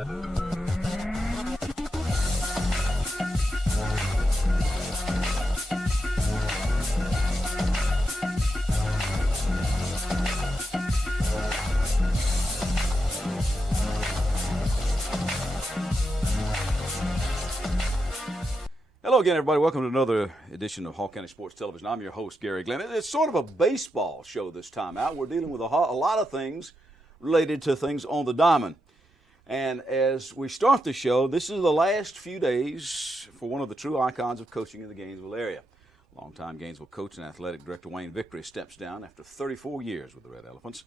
Hello again, everybody. Welcome to another edition of Hall County Sports Television. I'm your host, Gary Glenn. It's sort of a baseball show this time out. We're dealing with a lot of things related to things on the diamond. And as we start the show, this is the last few days for one of the true icons of coaching in the Gainesville area. Longtime Gainesville coach and athletic director Wayne Vickery steps down after 34 years with the Red Elephants.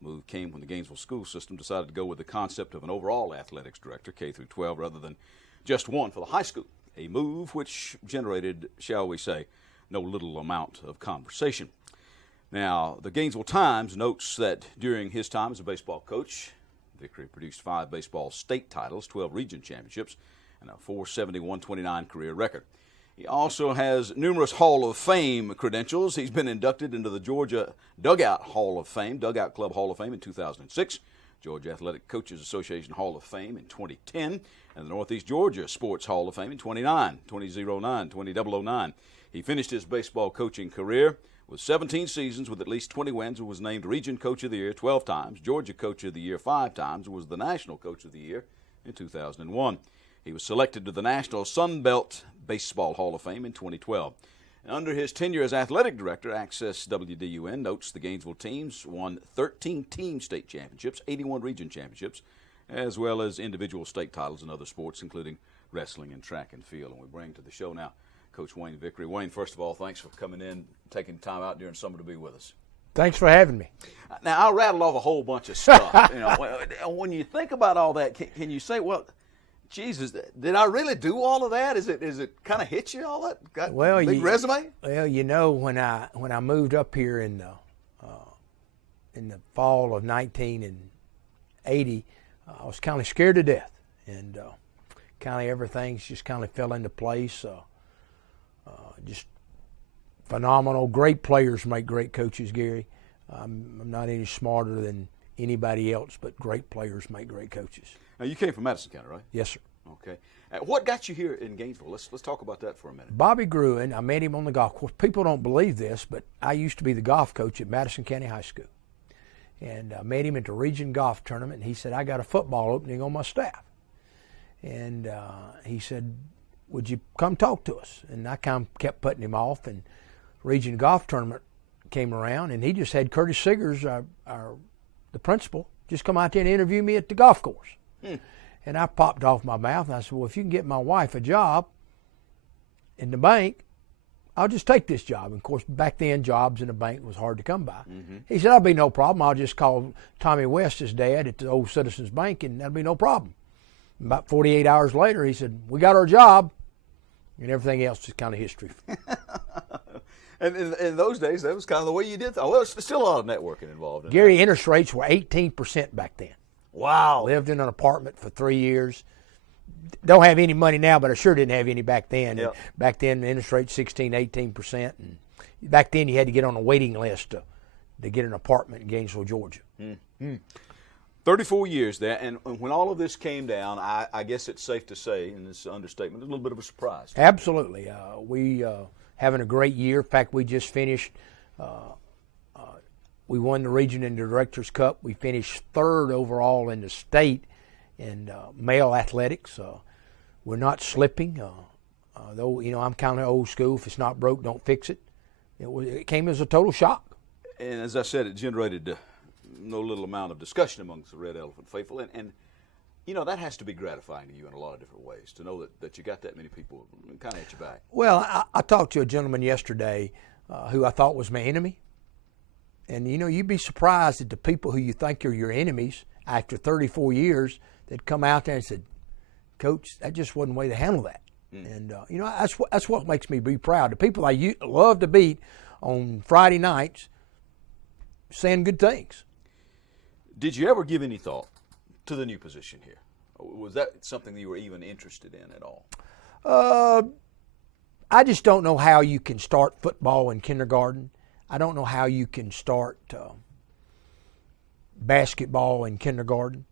Move came when the Gainesville school system decided to go with the concept of an overall athletics director, K through 12, rather than just one for the high school. A move which generated, shall we say, no little amount of conversation. Now, the Gainesville Times notes that during his time as a baseball coach, Vickery produced 5 baseball state titles, 12 region championships, and a .471.29 career record. He also has numerous Hall of Fame credentials. He's been inducted into the Georgia Dugout Club Hall of Fame in 2006, Georgia Athletic Coaches Association Hall of Fame in 2010, and the Northeast Georgia Sports Hall of Fame in 2009. He finished his baseball coaching career with 17 seasons with at least 20 wins and was named Region Coach of the Year 12 times, Georgia Coach of the Year 5 times, and was the National Coach of the Year in 2001. He was selected to the National Sun Belt Baseball Hall of Fame in 2012. And under his tenure as athletic director, Access WDUN notes the Gainesville teams won 13 team state championships, 81 region championships, as well as individual state titles in other sports, including wrestling and track and field. And we bring to the show now Coach Wayne Vickery. Wayne, first of all, thanks for coming in, taking time out during summer to be with us. Thanks for having me. Now, I'll rattle off a whole bunch of stuff. When you think about all that, can you say, well, Jesus, did I really do all of that? Is it kind of hit you, all that? Got big resume? Well, when I moved up here in the fall of 1980, I was kind of scared to death, and kind of everything's just kind of fell into place. Just phenomenal, great players make great coaches, Gary. I'm not any smarter than anybody else, but great players make great coaches. Now, you came from Madison County, right? Yes, sir. Okay. What got you here in Gainesville? Let's talk about that for a minute. Bobby Gruen, I met him on the golf course. People don't believe this, but I used to be the golf coach at Madison County High School. And I met him at the region golf tournament, and he said, I got a football opening on my staff. And he said, would you come talk to us? And I kind of kept putting him off, and region golf tournament came around, and he just had Curtis Siggers, the principal, just come out there and interview me at the golf course. And I popped off my mouth, and I said, well, if you can get my wife a job in the bank, I'll just take this job. And, of course, back then, jobs in the bank was hard to come by. Mm-hmm. He said, that'll be no problem. I'll just call Tommy West, his dad, at the old Citizens Bank, and that'll be no problem. About 48 hours later, he said, we got our job, and everything else is kind of history. And in those days, that was kind of the way you did that. Well, there's still a lot of networking involved in Gary, that. Interest rates were 18% back then. Wow. Lived in an apartment for 3 years. Don't have any money now, but I sure didn't have any back then. Yep. Back then, the interest rate 16, 18%. And back then, you had to get on a waiting list to get an apartment in Gainesville, Georgia. Mm-hmm. 34 years there, and when all of this came down, I guess it's safe to say, and this is an understatement, a little bit of a surprise. Absolutely. We having a great year. In fact, we just finished, we won the region in the Directors' Cup. We finished 3rd overall in the state in male athletics. We're not slipping, though, I'm kind of old school. If it's not broke, don't fix it. It came as a total shock. And as I said, it generated no little amount of discussion amongst the Red Elephant faithful. And that has to be gratifying to you in a lot of different ways, to know that you got that many people kind of at your back. Well, I talked to a gentleman yesterday who I thought was my enemy. And, you'd be surprised at the people who you think are your enemies after 34 years that come out there and said, Coach, that just wasn't the way to handle that. And, that's what makes me be proud. The people I love to beat on Friday nights saying good things. Did you ever give any thought to the new position here? Was that something that you were even interested in at all? I just don't know how you can start football in kindergarten. I don't know how you can start basketball in kindergarten.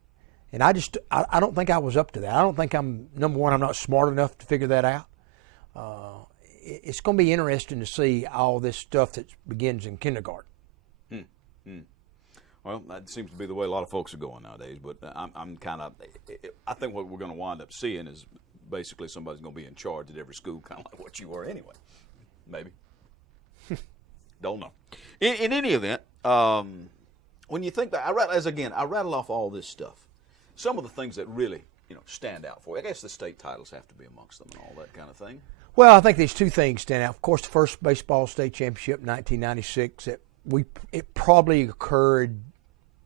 And I don't think I was up to that. I don't think number one, I'm not smart enough to figure that out. It's going to be interesting to see all this stuff that begins in kindergarten. Well, that seems to be the way a lot of folks are going nowadays. But I think what we're going to wind up seeing is basically somebody's going to be in charge at every school, kind of like what you were anyway. Maybe. Don't know. In any event, when you think that, I rattle off all this stuff. Some of the things that really, stand out for you. I guess the state titles have to be amongst them and all that kind of thing. Well, I think these two things stand out. Of course, the first baseball state championship in 1996. It probably occurred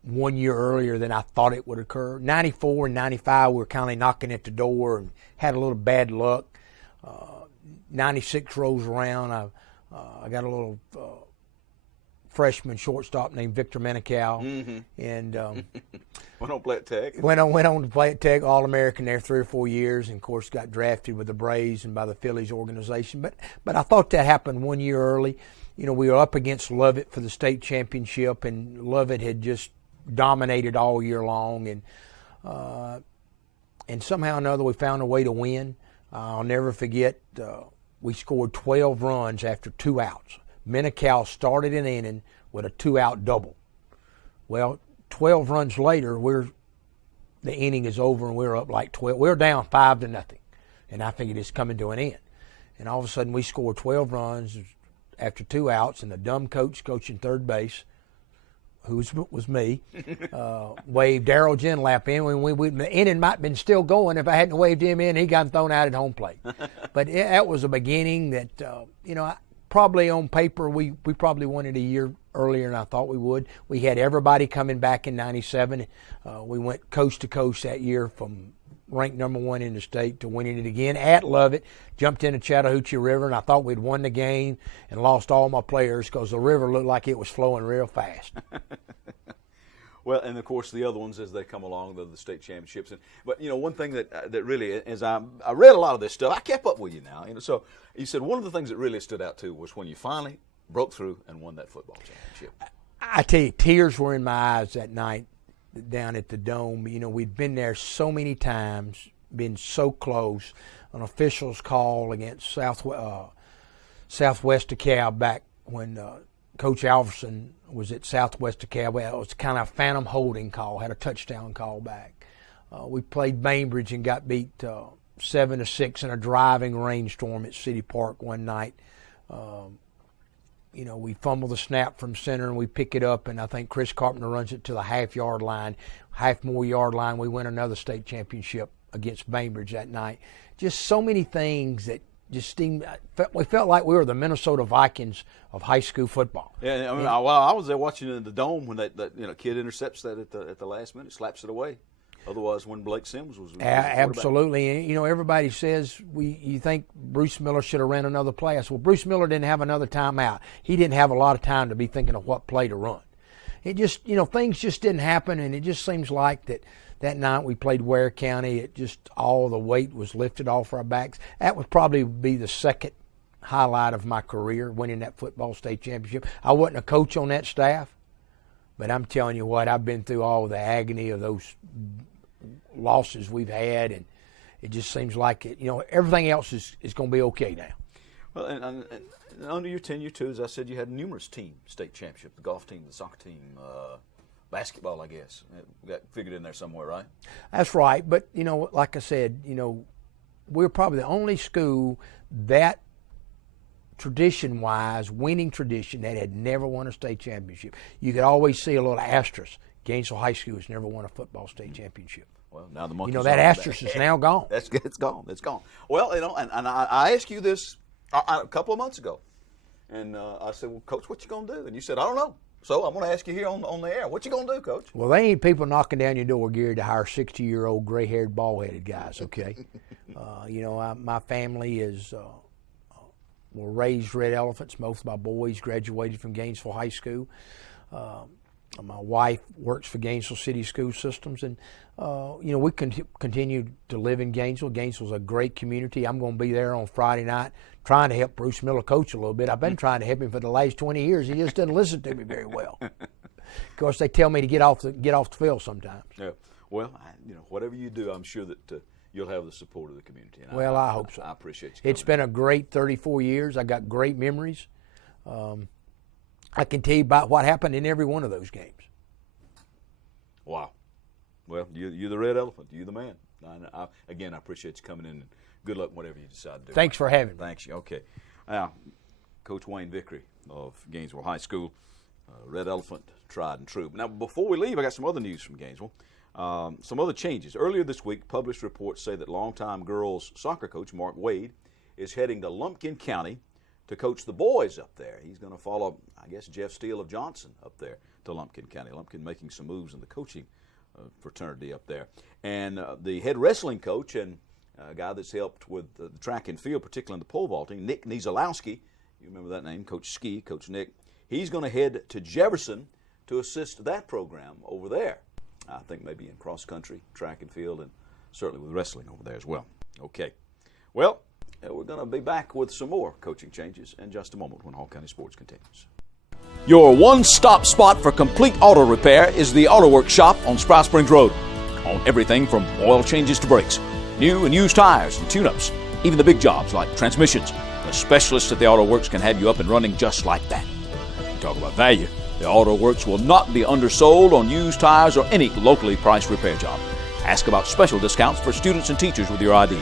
1 year earlier than I thought it would occur. 94 and 95, we were kind of knocking at the door and had a little bad luck. 96 rolls around. I got a little freshman shortstop named Victor Manicow, and went on to play at Tech. Went on to play at Tech, All-American there 3 or 4 years, and of course got drafted with the Braves and by the Phillies organization. But I thought that happened 1 year early. We were up against Lovett for the state championship, and Lovett had just dominated all year long, and somehow or another we found a way to win. I'll never forget. We scored 12 runs after 2 outs. Manicow started an inning with a 2-out double. Well, 12 runs later, the inning is over and we're up like 12. We're down 5-0, and I figured it's coming to an end. And all of a sudden, we scored 12 runs after 2 outs, and the dumb coach coaching third base, who was me, waved Darryl Genlap in. The inning might have been still going. If I hadn't waved him in, he got thrown out at home plate. But that was a beginning that, probably on paper, we probably won it a year earlier than I thought we would. We had everybody coming back in 97. We went coast to coast that year from ranked number 1 in the state to winning it again at Lovett. Jumped in the Chattahoochee River, and I thought we'd won the game and lost all my players because the river looked like it was flowing real fast. Well, and of course the other ones as they come along, the state championships. But one thing that really, as I read a lot of this stuff, I kept up with you now. So you said one of the things that really stood out too was when you finally broke through and won that football championship. I tell you, tears were in my eyes that night down at the Dome. We'd been there so many times, been so close. An official's call against Southwest DeKalb back when Coach Alverson was at Southwest DeKalb. It was kind of a phantom holding call, had a touchdown call back. We played Bainbridge and got beat 7-6 in a driving rainstorm at City Park one night. We fumble the snap from center and we pick it up, and I think Chris Carpenter runs it to the half more yard line. We win another state championship against Bainbridge that night. Just so many things that just seemed, we felt like we were the Minnesota Vikings of high school football. Yeah, I was there watching in the Dome when that kid intercepts that at the last minute, slaps it away. Otherwise, when Blake Sims was absolutely, and everybody says you think Bruce Miller should have ran another play. I said, well, Bruce Miller didn't have another timeout. He didn't have a lot of time to be thinking of what play to run. It just, things just didn't happen, and it just seems like that night we played Ware County. It just all the weight was lifted off our backs. That would probably be the second highlight of my career, winning that football state championship. I wasn't a coach on that staff, but I'm telling you what, I've been through all the agony of those losses we've had, and it just seems like everything else is going to be okay now. Well, and under your tenure too, as I said, you had numerous state championships, the golf team, the soccer team, basketball, I guess, got figured in there somewhere, right? That's right, but like I said, we're probably the only school that tradition-wise, winning tradition, that had never won a state championship. You could always see a little asterisk. Gainesville High School has never won a football state championship. Well, now the monkeys that asterisk is now gone. It's gone. It's gone. Well, and I asked you this a couple of months ago, and I said, well, Coach, what you going to do? And you said, I don't know. So I'm going to ask you here on the air, what you going to do, Coach? Well, they ain't people knocking down your door, Gary, to hire 60-year-old gray-haired, bald-headed guys, okay? My family were raised red elephants. Most of my boys graduated from Gainesville High School. My wife works for Gainesville City School Systems, and we continue to live in Gainesville. Gainesville's a great community. I'm going to be there on Friday night trying to help Bruce Miller coach a little bit. I've been trying to help him for the last 20 years. He just doesn't listen to me very well. Of course, they tell me to get off the field sometimes. Yeah. Well, whatever you do, I'm sure that you'll have the support of the community. And Well, I hope so. I appreciate you. It's been a great 34 years. I got great memories. I can tell you about what happened in every one of those games. Wow. Well, you're the red elephant. You're the man. Again, I appreciate you coming in, and good luck whatever you decide to do. Thanks for having me. Thanks. Okay. Now, Coach Wayne Vickery of Gainesville High School, red elephant, tried and true. Now, before we leave, I got some other news from Gainesville. Some other changes. Earlier this week, published reports say that longtime girls soccer coach Mark Wade is heading to Lumpkin County to coach the boys up there. He's going to follow, I guess, Jeff Steele of Johnson up there to Lumpkin County. Lumpkin making some moves in the coaching fraternity up there. And the head wrestling coach and a guy that's helped with the track and field, particularly in the pole vaulting, Nick Niezalowski, you remember that name, Coach Ski, Coach Nick, he's going to head to Jefferson to assist that program over there. I think maybe in cross country, track and field, and certainly with wrestling over there as well. Okay. Well, we're going to be back with some more coaching changes in just a moment when Hall County Sports continues. Your one-stop spot for complete auto repair is the Auto Works shop on Sprout Springs Road. On everything from oil changes to brakes, new and used tires and tune-ups, even the big jobs like transmissions. The specialists at the Auto Works can have you up and running just like that. Talk about value. The Auto Works will not be undersold on used tires or any locally priced repair job. Ask about special discounts for students and teachers with your ID.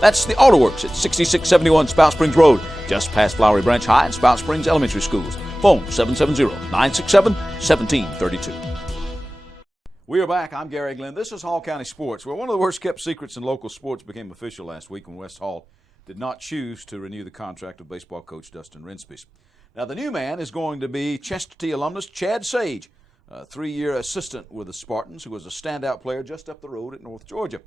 That's the Auto Works at 6671 Spout Springs Road, just past Flowery Branch High and Spout Springs Elementary Schools. Phone 770-967-1732. We are back. I'm Gary Glenn. This is Hall County Sports. Well, one of the worst kept secrets in local sports became official last week when West Hall did not choose to renew the contract of baseball coach Dustin Rinsby's. Now, the new man is going to be Chesterton alumnus Chad Sage, a 3-year assistant with the Spartans, who was a standout player just up the road at North Georgia.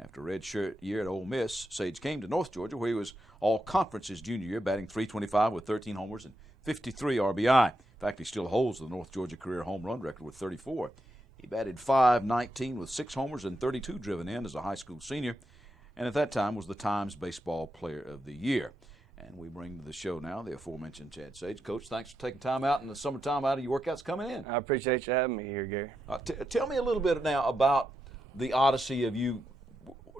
After a redshirt year at Ole Miss, Sage came to North Georgia, where he was all-conference his junior year, batting .325 with 13 homers and 53 RBI. In fact, he still holds the North Georgia career home run record with 34. He batted .519 with 6 homers and 32 driven in as a high school senior, and at that time was the Times Baseball Player of the Year. And we bring to the show now the aforementioned Chad Sage. Coach, thanks for taking time out in the summertime out of your workouts coming in. I appreciate you having me here, Gary. Tell me a little bit now about the odyssey of you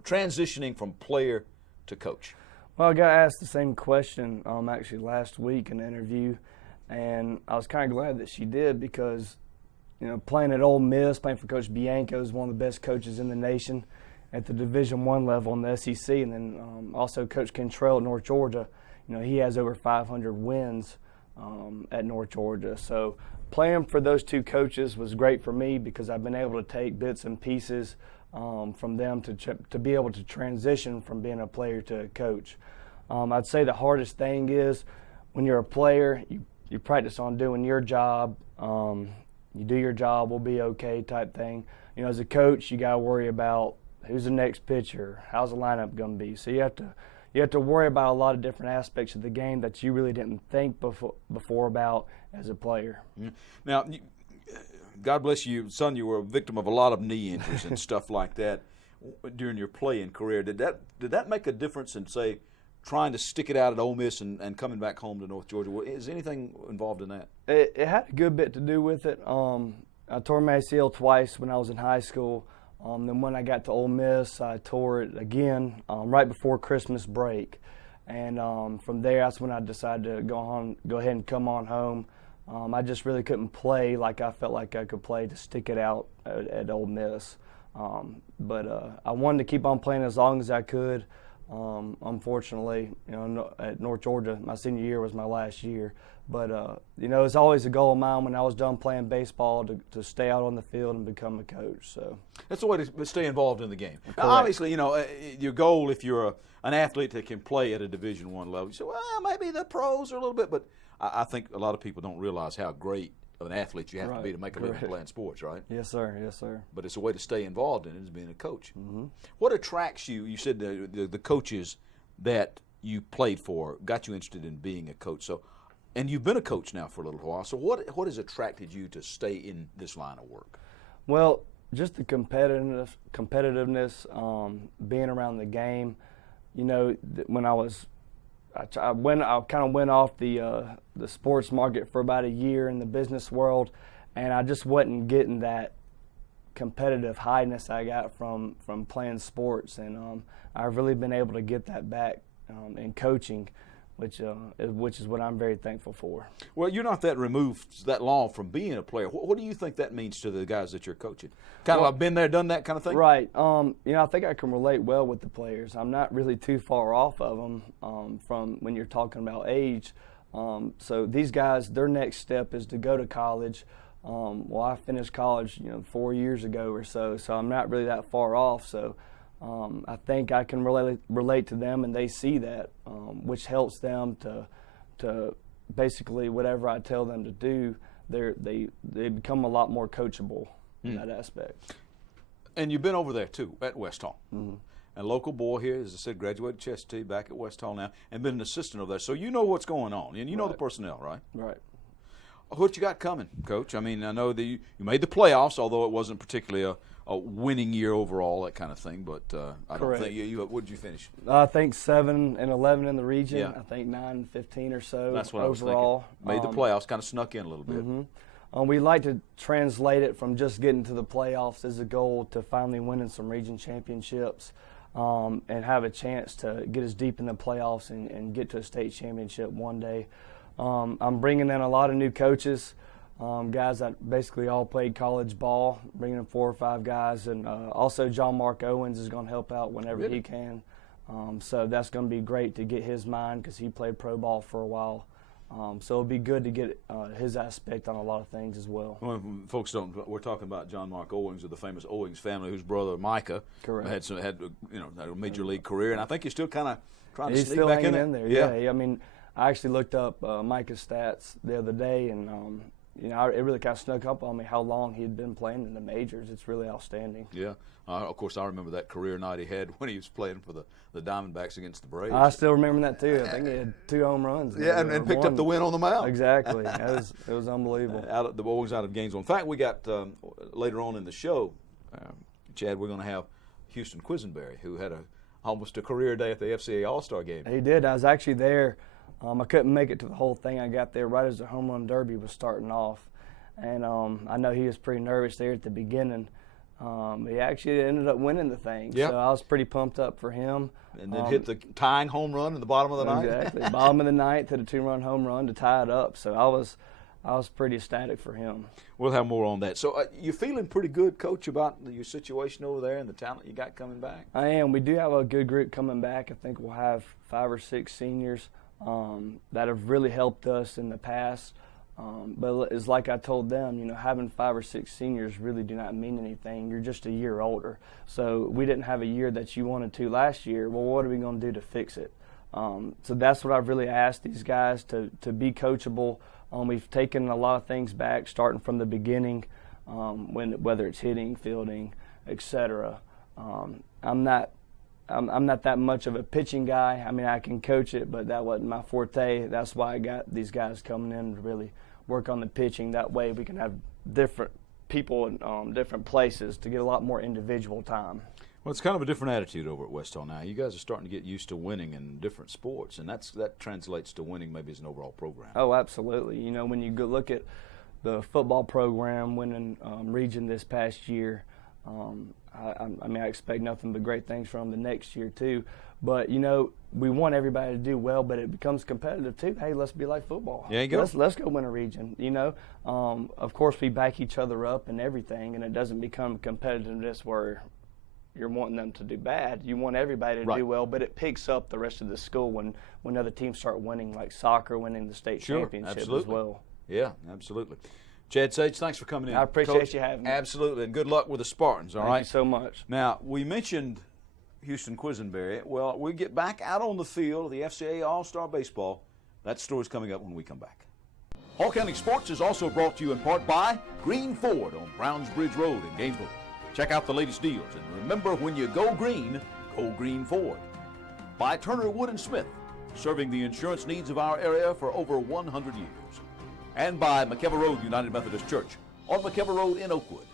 transitioning from player to coach. Well, I got asked the same question actually last week in an interview, and I was kind of glad that she did because, playing at Ole Miss, playing for Coach Bianco, is one of the best coaches in the nation at the Division I level in the SEC, and then also Coach Cantrell at North Georgia. He has over 500 wins at North Georgia. So playing for those two coaches was great for me because I've been able to take bits and pieces from them to be able to transition from being a player to a coach. I'd say the hardest thing is when you're a player, you practice on doing your job. You do your job, we'll be okay type thing. As a coach, you got to worry about who's the next pitcher, how's the lineup going to be. So you have to worry about a lot of different aspects of the game that you really didn't think before about as a player. Now, God bless you, son, you were a victim of a lot of knee injuries and stuff like that during your playing career. Did that make a difference in, say, trying to stick it out at Ole Miss and coming back home to North Georgia? Is anything involved in that? It had a good bit to do with it. I tore my ACL twice when I was in high school. Then when I got to Ole Miss, I tore it again right before Christmas break. And from there, that's when I decided to go ahead and come on home. I just really couldn't play like I felt like I could play to stick it out at Ole Miss. But I wanted to keep on playing as long as I could. Unfortunately, at North Georgia, my senior year was my last year. But, it's always a goal of mine when I was done playing baseball to stay out on the field and become a coach. So that's the way to stay involved in the game. Now, obviously, your goal if you're an athlete that can play at a Division I level, you say, well, maybe the pros are a little bit, but I think a lot of people don't realize how great of an athlete you have to be to make a living playing sports, right? Yes, sir. Yes, sir. But it's a way to stay involved in it as being a coach. Mm-hmm. What attracts you? You said the coaches that you played for got you interested in being a coach. So, and you've been a coach now for a little while. So what has attracted you to stay in this line of work? Well, just the competitiveness, being around the game. When I kind of went off the sports market for about a year in the business world, and I just wasn't getting that competitive highness I got from playing sports, and I've really been able to get that back in coaching, which is what I'm very thankful for. Well, you're not that removed that long from being a player. What do you think that means to the guys that you're coaching? Kind of like been there, done that kind of thing? Right. I think I can relate well with the players. I'm not really too far off of them from when you're talking about age. So these guys, their next step is to go to college. Well, I finished college, 4 years ago or so I'm not really that far off. So I think I can relate to them, and they see that, which helps them to basically whatever I tell them to do, they become a lot more coachable in that aspect. And you've been over there too at West Hall. Mm-hmm. A local boy here, as I said, graduated HCST, back at West Hall now, and been an assistant over there. So you know what's going on, and you know the personnel, right? Right. What you got coming, Coach? I mean, I know that you made the playoffs, although it wasn't particularly a winning year overall, that kind of thing. But I don't think you. What did you finish? I think 7-11 in the region. Yeah. I think 9-15 or so. That's what overall. I was thinking. Made the playoffs, kind of snuck in a little bit. Mm-hmm. We like to translate it from just getting to the playoffs as a goal to finally winning some region championships, and have a chance to get as deep in the playoffs and get to a state championship one day. I'm bringing in a lot of new coaches, guys that basically all played college ball, bringing in 4 or 5 guys. And also John Mark Owens is going to help out whenever he can. So that's going to be great to get his mind because he played pro ball for a while. So it'll be good to get his aspect on a lot of things as well. Well, folks don't. We're talking about John Mark Owens of the famous Owens family, whose brother Micah had a major league career, and I think he's still kind of trying to sneak back in there. Yeah. I mean, I actually looked up Micah's stats the other day, and it really kind of snuck up on me how long he had been playing in the majors. It's really outstanding. Yeah. Of course, I remember that career night he had when he was playing for the Diamondbacks against the Braves. I still remember that, too. I think he had 2 home runs. Yeah, and picked up the win on the mound. Exactly. It was unbelievable. Always out of Gainesville. In fact, we got later on in the show, Chad, we're going to have Houston Quisenberry, who had almost a career day at the FCA All-Star game. He did. I was actually there. I couldn't make it to the whole thing. I got there right as the home run derby was starting off. And I know he was pretty nervous there at the beginning. He actually ended up winning the thing. Yep. So I was pretty pumped up for him. And then hit the tying home run in the bottom of the ninth. Exactly. Bottom of the ninth, hit a 2-run home run to tie it up. So I was pretty ecstatic for him. We'll have more on that. So you feeling pretty good, Coach, about your situation over there and the talent you got coming back? I am. We do have a good group coming back. I think we'll have 5 or 6 seniors that have really helped us in the past. But it's like I told them, having 5 or 6 seniors really do not mean anything. You're just a year older. So we didn't have a year that you wanted to last year. Well, what are we going to do to fix it? So that's what I've really asked these guys to be coachable. We've taken a lot of things back, starting from the beginning, whether it's hitting, fielding, etc. I'm not that much of a pitching guy. I mean, I can coach it, but that wasn't my forte. That's why I got these guys coming in to really work on the pitching. That way we can have different people in different places to get a lot more individual time. Well, it's kind of a different attitude over at West Hall now. You guys are starting to get used to winning in different sports, and that translates to winning maybe as an overall program. Oh, absolutely. When you go look at the football program winning region this past year, I expect nothing but great things from them the next year too. But we want everybody to do well, but it becomes competitive too. Hey, let's be like football. Yeah, you go. Let's go win a region. Of course we back each other up and everything, and it doesn't become competitiveness where you're wanting them to do bad. You want everybody to do well, but it picks up the rest of the school when other teams start winning, like soccer winning the state championship as well. Yeah, absolutely. Chad Sage, thanks for coming in. I appreciate Coach, you having me. Absolutely, and good luck with the Spartans, all right? Thank you so much. Now, we mentioned Houston Quisenberry. Well, we get back out on the field of the FCA All-Star Baseball. That story's coming up when we come back. Hall County Sports is also brought to you in part by Green Ford on Browns Bridge Road in Gainesville. Check out the latest deals, and remember, when you go Green Ford. By Turner Wood & Smith, serving the insurance needs of our area for over 100 years. And by McKellar Road United Methodist Church on McKellar Road in Oakwood.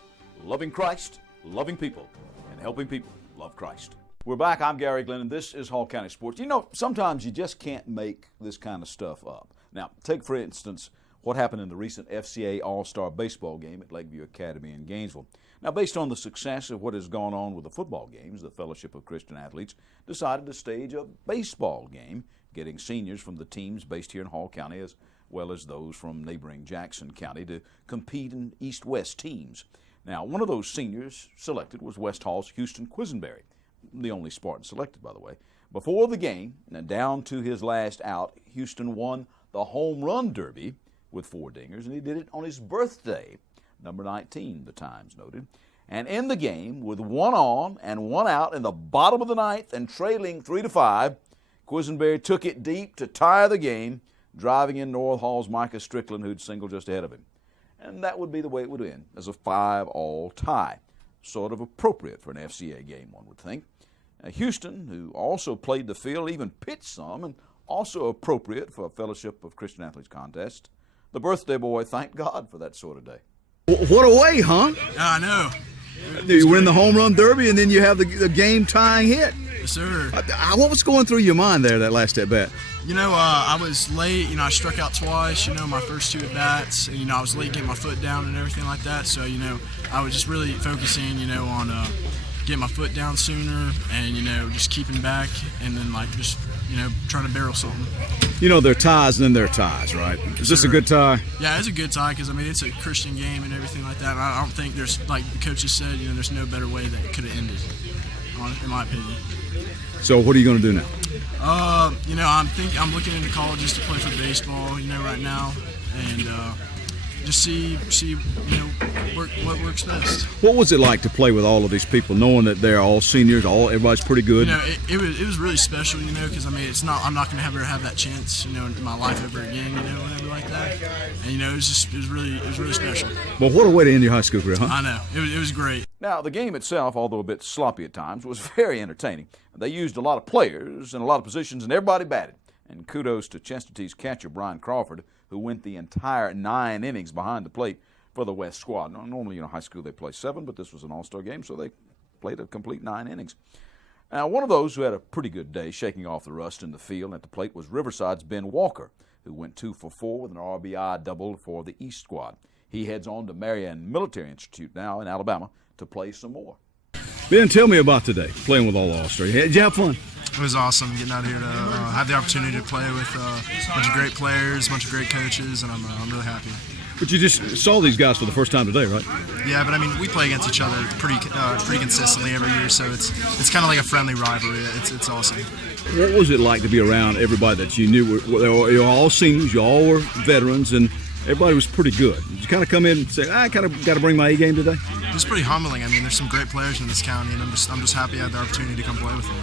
Loving Christ, loving people, and helping people love Christ. We're back. I'm Gary Glenn, and this is Hall County Sports. Sometimes you just can't make this kind of stuff up. Now, take, for instance, what happened in the recent FCA All-Star Baseball game at Lakeview Academy in Gainesville. Now, based on the success of what has gone on with the football games, the Fellowship of Christian Athletes decided to stage a baseball game, getting seniors from the teams based here in Hall County as well as those from neighboring Jackson County to compete in East-West teams. Now, one of those seniors selected was West Hall's Houston Quisenberry, the only Spartan selected, by the way. Before the game, and down to his last out, Houston won the home run derby with 4 dingers, and he did it on his birthday, number 19, the Times noted. And in the game, with 1 on and 1 out in the bottom of the 9th and trailing 3-5, Quisenberry took it deep to tie the game, driving in North Hall's Micah Strickland, who'd singled just ahead of him. And that would be the way it would end, as a 5-all tie. Sort of appropriate for an FCA game, one would think. Houston, who also played the field, even pitched some, and also appropriate for a Fellowship of Christian Athletes contest. The birthday boy thanked God for that sort of day. What a way, huh? I know. You win the home run derby, and then you have the game-tying hit. Yes, sir. What was going through your mind there that last at-bat? I was late. I struck out twice, my first 2 at-bats. And, I was late getting my foot down and everything like that. So, I was just really focusing, on getting my foot down sooner and, just keeping back and then, trying to barrel something. There are ties and then there are ties, right? Is this a good tie? Yeah, it's a good tie because, it's a Christian game and everything like that. I don't think there's, like the coaches said, there's no better way that it could have ended, in my opinion. So what are you going to do now? I'm looking into colleges to play for baseball, right now, and just see what works best. What was it like to play with all of these people, knowing that they're all seniors, everybody's pretty good? It was really special, because I'm not going to ever have that chance, in my life ever again, whatever like that. And it was really special. Well, what a way to end your high school career, huh? I know it was great. Now, the game itself, although a bit sloppy at times, was very entertaining. They used a lot of players in a lot of positions, and everybody batted. And kudos to Chesterton's catcher, Brian Crawford, who went the entire 9 innings behind the plate for the West squad. Normally, high school they play 7, but this was an all-star game, so they played a complete 9 innings. Now, one of those who had a pretty good day shaking off the rust in the field and at the plate was Riverside's Ben Walker, who went 2 for 4 with an RBI double for the East squad. He heads on to Marion Military Institute now in Alabama to play some more. Ben, tell me about today, playing with all the All-Stars. Did you have fun? It was awesome getting out here to have the opportunity to play with a bunch of great players, a bunch of great coaches, and I'm really happy. But you just saw these guys for the first time today, right? Yeah, but we play against each other pretty consistently every year, so it's kind of like a friendly rivalry. It's awesome. What was it like to be around everybody that you knew? You were all seniors, you all were veterans, and everybody was pretty good. Did you kind of come in and say, I kind of got to bring my A game today? It's pretty humbling. There's some great players in this county, and I'm just happy I had the opportunity to come play with them.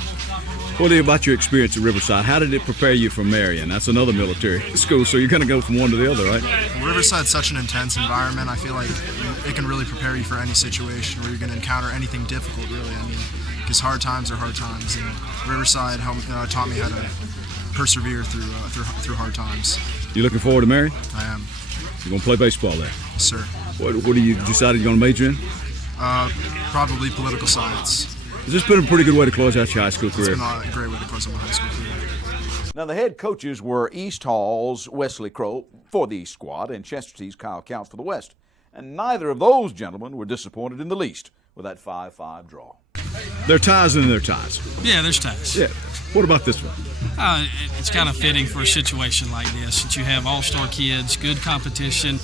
What do you about your experience at Riverside? How did it prepare you for Marion? That's another military school, so you're going to go from one to the other, right? Riverside's such an intense environment. I feel like it can really prepare you for any situation where you're going to encounter anything difficult, really. Because hard times are hard times, and Riverside taught me how to persevere through hard times. You looking forward to Marion? I am. You're going to play baseball there? Yes, sir. What do you decided you're going to major in? Probably political science. Has this been a pretty good way to close out your high school career? It's been a great way to close out my high school career. Now, the head coaches were East Hall's Wesley Crow for the East squad and Chesterton's Kyle Counts for the West. And neither of those gentlemen were disappointed in the least with that 5-5 draw. There are ties and there are ties. Yeah, there's ties. Yeah. What about this one? It's kind of fitting for a situation like this, that you have all-star kids, good competition,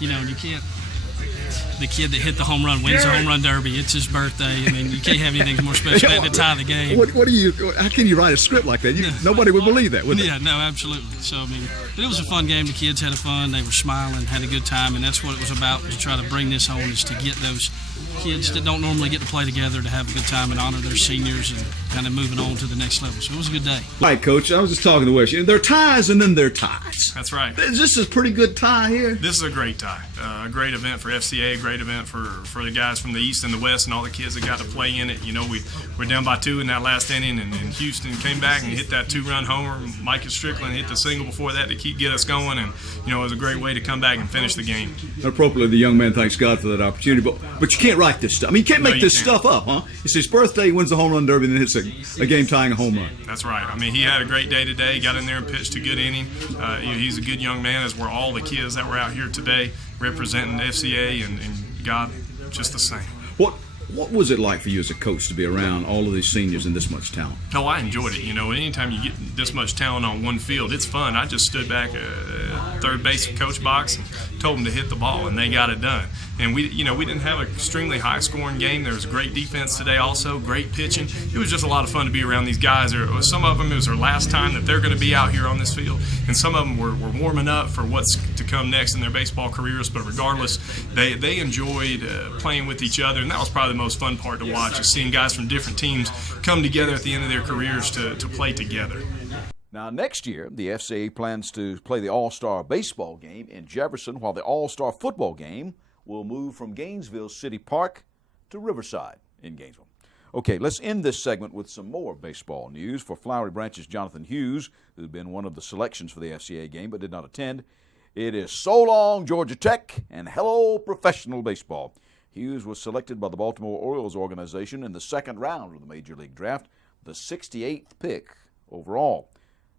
and you can't. The kid that hit the home run wins the home run derby. It's his birthday. You can't have anything more special than to tie the game. How can you write a script like that? Nobody would believe that, would they? Yeah, no, absolutely. So, it was a fun game. The kids had fun. They were smiling, had a good time, and that's what it was about, to try to bring this home, is to get those kids that don't normally get to play together to have a good time and honor their seniors and kind of moving on to the next level. So it was a good day. All right, Coach, I was just talking to Wes. There are ties and then there are ties. That's right. Is this a pretty good tie here? This is a great tie. A great event for FCA, great great event for the guys from the East and the West and all the kids that got to play in it. You know, we're down by 2 in that last inning, and Houston came back and hit that 2-run homer. Micah Strickland hit the single before that to get us going, and, you know, it was a great way to come back and finish the game. Appropriately, the young man thanks God for that opportunity, but you can't write this stuff. I mean, you can't make this stuff up, huh? It's his birthday, he wins the home run derby, and then hits a game-tying home run. That's right. I mean, he had a great day today. He got in there and pitched a good inning. He's a good young man, as were all the kids that were out here today representing the FCA, and God, just the same. What was it like for you as a coach to be around all of these seniors and this much talent? Oh, I enjoyed it. You know, anytime you get this much talent on one field, it's fun. I just stood back third base coach box and told them to hit the ball, and they got it done. And we didn't have an extremely high-scoring game. There was great defense today also, great pitching. It was just a lot of fun to be around these guys. Some of them, it was their last time that they're going to be out here on this field, and some of them were warming up for what's to come next in their baseball careers. But regardless, they enjoyed playing with each other, and that was probably the most fun part to watch, is seeing guys from different teams come together at the end of their careers to play together. Now, next year, the FCA plans to play the All-Star baseball game in Jefferson, while the All-Star football game will move from Gainesville City Park to Riverside in Gainesville. Okay, let's end this segment with some more baseball news for Flowery Branch's Jonathan Hughes, who's been one of the selections for the FCA game but did not attend. It is so long, Georgia Tech, and hello, professional baseball. Hughes was selected by the Baltimore Orioles organization in the second round of the Major League Draft, the 68th pick overall.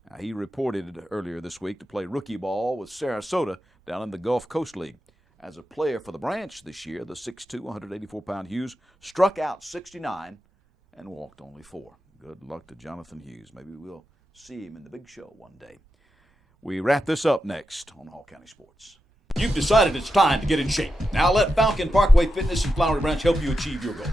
Now, he reported earlier this week to play rookie ball with Sarasota down in the Gulf Coast League. As a player for the Branch this year, the 6'2", 184-pound Hughes struck out 69 and walked only 4. Good luck to Jonathan Hughes. Maybe we'll see him in the big show one day. We wrap this up next on Hall County Sports. You've decided it's time to get in shape. Now let Falcon Parkway Fitness in Flowery Branch help you achieve your goals.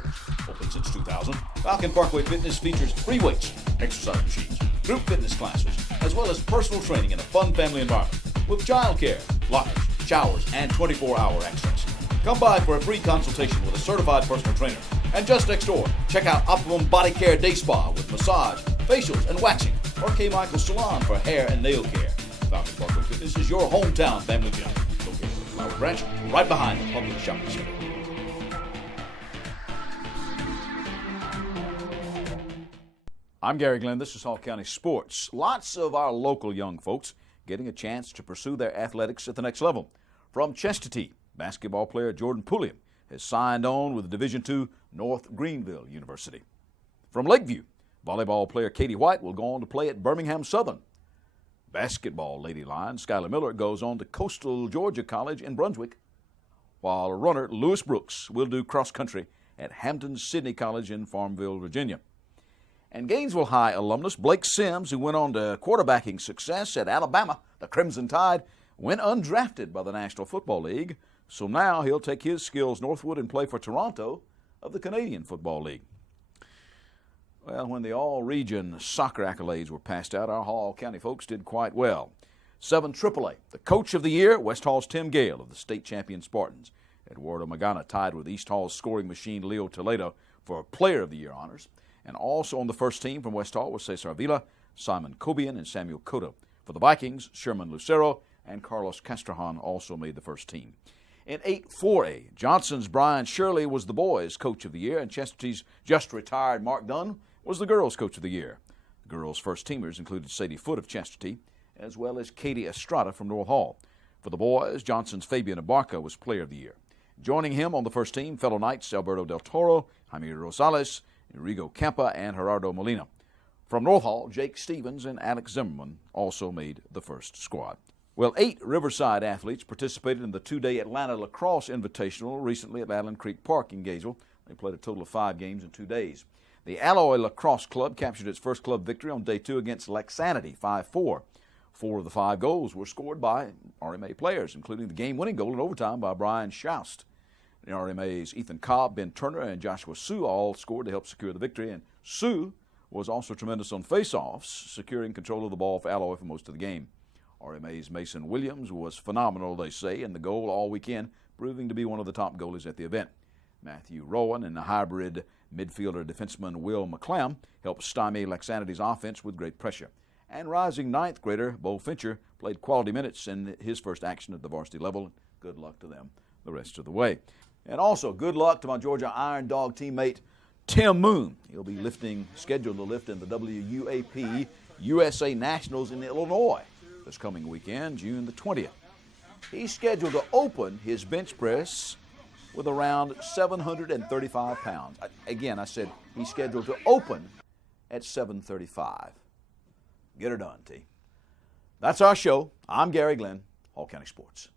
Open since 2000, Falcon Parkway Fitness features free weights, exercise machines, group fitness classes, as well as personal training in a fun family environment with childcare, lockers, showers, and 24-hour access. Come by for a free consultation with a certified personal trainer. And just next door, check out Optimum Body Care Day Spa with massage, facials, and waxing, or K. Michael Salon for hair and nail care. Falcon Parkway Fitness is your hometown family gym. Located in Flowery Branch, right behind the public shopping center. I'm Gary Glenn. This is Hall County Sports. Lots of our local young folks getting a chance to pursue their athletics at the next level. From Chestatee, basketball player Jordan Pulliam has signed on with Division II North Greenville University. From Lakeview, volleyball player Katie White will go on to play at Birmingham Southern. Basketball Lady Lion Skylar Miller goes on to Coastal Georgia College in Brunswick, while runner Lewis Brooks will do cross country at Hampton-Sydney College in Farmville, Virginia. And Gainesville High alumnus Blake Sims, who went on to quarterbacking success at Alabama, the Crimson Tide, went undrafted by the National Football League, so now he'll take his skills northward and play for Toronto of the Canadian Football League. Well, when the all-region soccer accolades were passed out, our Hall County folks did quite well. 7 AAA, the Coach of the Year, West Hall's Tim Gale of the state champion Spartans. Eduardo Magana tied with East Hall's scoring machine Leo Toledo for Player of the Year honors. And also on the first team from West Hall was Cesar Vila, Simon Cobian, and Samuel Cotto. For the Vikings, Sherman Lucero and Carlos Castrahan also made the first team. In 8-4A, Johnson's Brian Shirley was the boys' Coach of the Year, and Chestatee's just-retired Mark Dunn was the girls' Coach of the Year. The girls' first teamers included Sadie Foote of Chestatee, as well as Katie Estrada from North Hall. For the boys, Johnson's Fabian Abarca was Player of the Year. Joining him on the first team, fellow Knights Alberto Del Toro, Jaime Rosales, Enrico Campa, and Gerardo Molina. From North Hall, Jake Stevens and Alex Zimmerman also made the first squad. Well, 8 Riverside athletes participated in the 2-day Atlanta Lacrosse Invitational recently at Allen Creek Park in Gainesville. They played a total of 5 games in 2 days. The Alloy Lacrosse Club captured its first club victory on day 2 against Laxanity, 5-4. 4 of the 5 goals were scored by RMA players, including the game-winning goal in overtime by Brian Schaust. The RMA's Ethan Cobb, Ben Turner, and Joshua Sue all scored to help secure the victory, and Sue was also tremendous on face-offs, securing control of the ball for Alloy for most of the game. RMA's Mason Williams was phenomenal, they say, in the goal all weekend, proving to be one of the top goalies at the event. Matthew Rowan and the hybrid midfielder defenseman Will McClam helped stymie Laxanity's offense with great pressure. And rising 9th grader Bo Fincher played quality minutes in his first action at the varsity level. Good luck to them the rest of the way. And also, good luck to my Georgia Iron Dog teammate, Tim Moon. He'll be scheduled to lift in the WUAP USA Nationals in Illinois this coming weekend, June the 20th. He's scheduled to open his bench press with around 735 pounds. Again, I said he's scheduled to open at 735. Get her done, T. That's our show. I'm Gary Glenn, Hall County Sports.